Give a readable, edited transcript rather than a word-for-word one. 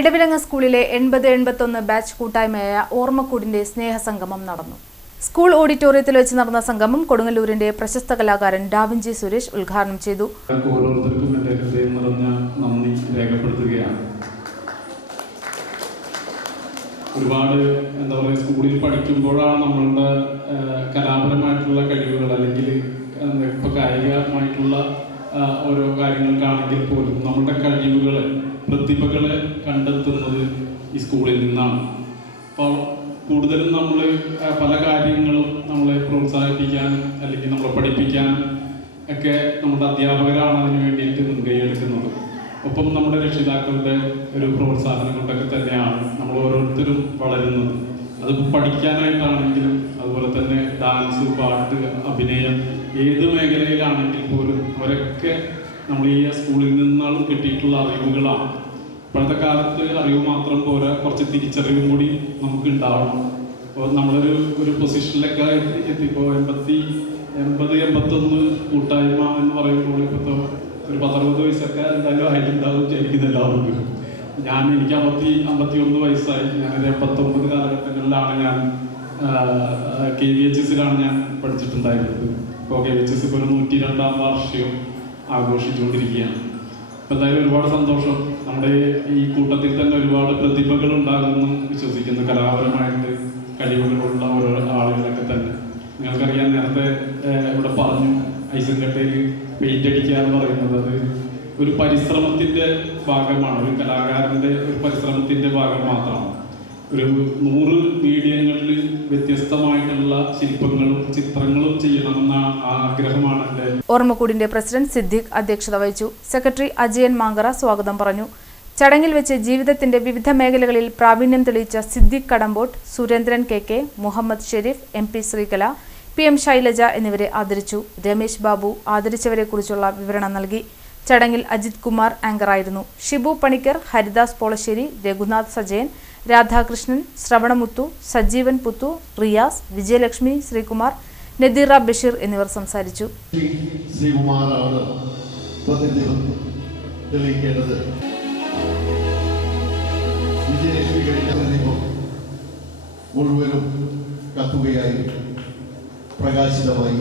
എടവിലങ്ങ് സ്കൂളിലെ 80-81 ബാച്ച് കൂട്ടായ്മയായ ഓർമ്മക്കൂടിന്റെ സ്നേഹസംഗമം നടന്നു. സ്കൂൾ ഓഡിറ്റോറിയത്തിൽ വെച്ച് നടന്ന സംഗമം കൊടുങ്ങല്ലൂരിന്റെ പ്രശസ്ത കലാകാരൻ ഡാവിഞ്ചി സുരേഷ് ഉദ്ഘാടനം ചെയ്തു. ഓരോരുത്തർക്കും എൻ്റെ ഹൃദയം നിറഞ്ഞ നന്ദി രേഖപ്പെടുത്തുകയാണ്. ഒരുപാട് സ്കൂളിൽ പഠിക്കുമ്പോഴാണ് നമ്മളുടെ കലാപരമായിട്ടുള്ള കഴിവുകൾ അല്ലെങ്കിൽ ഇപ്പോൾ കായികമായിട്ടുള്ള ഓരോ കാര്യങ്ങൾക്കാണെങ്കിൽ പോലും നമ്മളുടെ കഴിവുകളെ പ്രതിഭകളെ കണ്ടെത്തുന്നത് ഈ സ്കൂളിൽ നിന്നാണ്. അപ്പോൾ കൂടുതലും നമ്മൾ പല കാര്യങ്ങളും നമ്മളെ പ്രോത്സാഹിപ്പിക്കാനും അല്ലെങ്കിൽ നമ്മളെ പഠിപ്പിക്കാനും ഒക്കെ നമ്മുടെ അധ്യാപകരാണ് അതിന് വേണ്ടിയിട്ട് മുൻകൈയെടുക്കുന്നത്. ഒപ്പം നമ്മുടെ രക്ഷിതാക്കളുടെ ഒരു പ്രോത്സാഹനം കൊണ്ടൊക്കെ തന്നെയാണ് നമ്മൾ ഓരോരുത്തരും വളരുന്നത്. അതിപ്പോൾ പഠിക്കാനായിട്ടാണെങ്കിലും അതുപോലെ തന്നെ ഡാൻസ്, പാട്ട്, അഭിനയം ഏത് മേഖലയിലാണെങ്കിൽ പോലും അവരൊക്കെ നമ്മൾ ഈ സ്കൂളിൽ നിന്നാണ് കിട്ടിയിട്ടുള്ള അറിവുകളാണ്. ഇപ്പോഴത്തെ കാലത്ത് അറിവ് മാത്രം പോരാ, കുറച്ച് തിരിച്ചറിവും കൂടി നമുക്ക് ഉണ്ടാവണം. അപ്പോൾ നമ്മളൊരു പൊസിഷനിലൊക്കെ എത്തിപ്പോൾ 80-81 കൂട്ടായ്മ എന്ന് പറയുമ്പോൾ ഇപ്പോഴത്തെ ഒരു 10-60 വയസ്സൊക്കെ എന്തായാലും ആയിട്ടുണ്ടാവും വിചാരിക്കുന്ന എല്ലാവർക്കും. എനിക്ക് 51 വയസ്സായി. ഞാനൊരു 89 കാലഘട്ടങ്ങളിലാണ് ഞാൻ KVHSലാണ് ഞാൻ പഠിച്ചിട്ടുണ്ടായിരുന്നത്. ഇപ്പോൾ KVHS ഇപ്പോൾ ഒരു 102ാം വാർഷികം ആഘോഷിച്ചുകൊണ്ടിരിക്കുകയാണ്. അപ്പോൾ എന്തായാലും ഒരുപാട് സന്തോഷം. നമ്മുടെ ഈ കൂട്ടത്തിൽ തന്നെ ഒരുപാട് പ്രതിഭകൾ ഉണ്ടാകുമെന്ന് വിശ്വസിക്കുന്നു. കലാപരമായിട്ട് കഴിവുകളുള്ള ഓരോ ആളുകളൊക്കെ തന്നെ. നിങ്ങൾക്കറിയാം, നേരത്തെ ഇവിടെ പറഞ്ഞു, ഐസൻകട്ടയിൽ പെയിന്റ് അടിക്കുക എന്ന് പറയുന്നത് അത് ഒരു പരിശ്രമത്തിൻ്റെ ഭാഗമാണ്. ഒരു കലാകാരൻ്റെ ഒരു പരിശ്രമത്തിൻ്റെ ഭാഗം മാത്രമാണ്. ഒരു 100 മീഡിയങ്ങളിൽ വ്യത്യസ്തമായിട്ടുള്ള ശില്പങ്ങളും ചിത്രങ്ങളും ചെയ്യണമെന്ന ആഗ്രഹമാണ് എൻ്റെ. ഓർമ്മക്കൂടിന്റെ പ്രസിഡന്റ് സിദ്ദീഖ് അധ്യക്ഷത വഹിച്ചു. സെക്രട്ടറി അജയൻ മാങ്കറ സ്വാഗതം പറഞ്ഞു. ചടങ്ങിൽ വെച്ച് ജീവിതത്തിന്റെ വിവിധ മേഖലകളിൽ പ്രാവീണ്യം തെളിയിച്ച Siddique Kadampot, Surendran KK, Muhammad Sharif, MP Sreekala, PM Shailaja എന്നിവരെ ആദരിച്ചു. രമേശ് ബാബു ആദരിച്ചവരെക്കുറിച്ചുള്ള വിവരണം നൽകി. ചടങ്ങിൽ അജിത് കുമാർ ആങ്കറായിരുന്നു. ഷിബു പണിക്കർ, ഹരിദാസ് പോളശ്ശേരി, രഘുനാഥ് സജയൻ, രാധാകൃഷ്ണൻ, ശ്രവണമുത്തു, സജീവൻ പുത്തു, റിയാസ്, വിജയലക്ഷ്മി, ശ്രീകുമാർ, നദീറ ബഷീർ എന്നിവർ സംസാരിച്ചു. മുഴുവനും കത്തുകയായി പ്രകാശിതമായി